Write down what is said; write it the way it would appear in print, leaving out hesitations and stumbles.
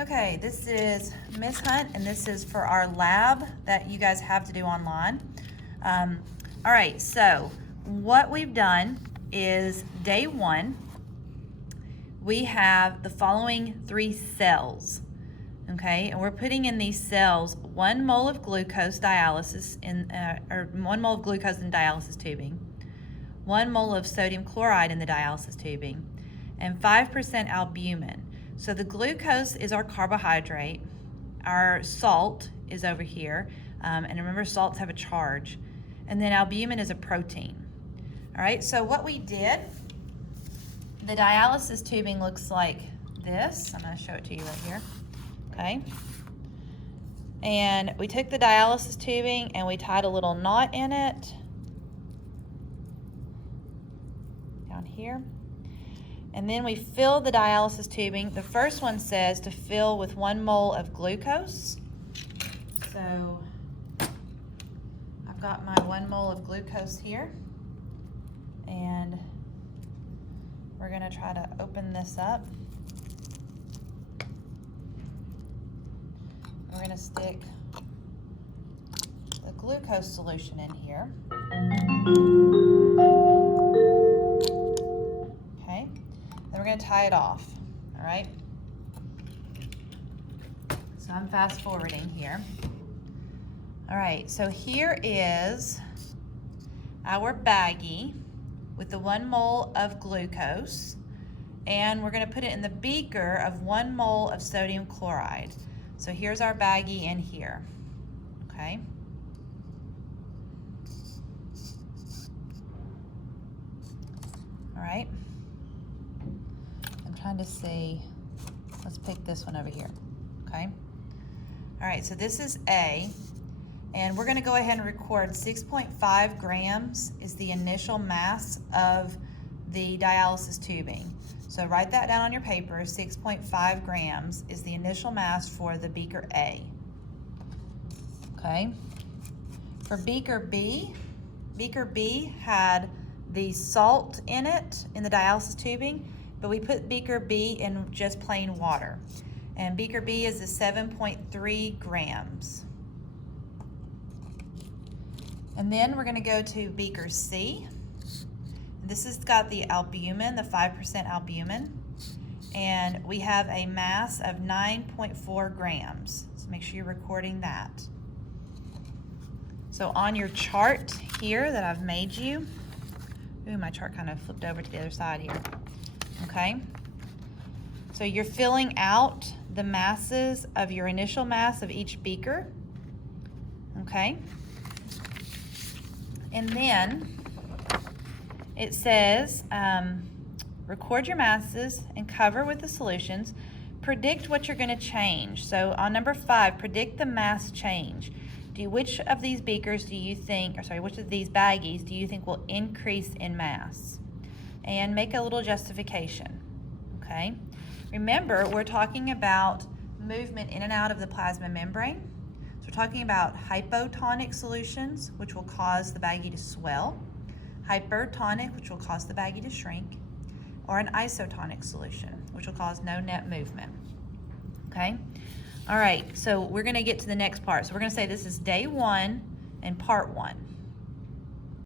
Okay, this is Miss Hunt, and this is for our lab that you guys have to do online. All right, so what we've done is day one, we have the following 3 cells, okay? And we're putting in these cells 1 mole of glucose dialysis or 1 mole of glucose in dialysis tubing, 1 mole of sodium chloride in the dialysis tubing, and 5% albumin. So the glucose is our carbohydrate, our salt is over here, and remember salts have a charge, and then albumin is a protein. All right, so what we did, the dialysis tubing looks like this. I'm gonna show it to you right here, okay? And we took the dialysis tubing and we tied a little knot in it, down here. And then we fill the dialysis tubing. The first one says to fill with 1 mole of glucose. So I've got my 1 mole of glucose here. And we're gonna try to open this up. We're gonna stick the glucose solution in here. Then we're going to tie it off, all right? So I'm fast forwarding here. All right, so here is our baggie with the 1 mole of glucose, and we're going to put it in the beaker of 1 mole of sodium chloride. So here's our baggie in here, okay? All right. Trying to see, let's pick this one over here, okay? All right, so this is A, and we're gonna go ahead and record 6.5 grams is the initial mass of the dialysis tubing. So write that down on your paper, 6.5 grams is the initial mass for the beaker A, okay? For beaker B had the salt in it, in the dialysis tubing, but we put beaker B in just plain water. And beaker B is the 7.3 grams. And then we're gonna go to beaker C. This has got the albumin, the 5% albumin. And we have a mass of 9.4 grams. So make sure you're recording that. So on your chart here that I've made you, ooh, my chart kind of flipped over to the other side here. Okay, so you're filling out the masses of your initial mass of each beaker, okay? And then it says, record your masses and cover with the solutions. Predict what you're gonna change. So on number 5, predict the mass change. Which of these beakers do you think, which of these baggies do you think will increase in mass? And make a little justification, okay? Remember, we're talking about movement in and out of the plasma membrane. So we're talking about hypotonic solutions, which will cause the baggie to swell, hypertonic, which will cause the baggie to shrink, or an isotonic solution, which will cause no net movement, okay? All right, so we're gonna get to the next part. So we're gonna say this is day 1 and part 1.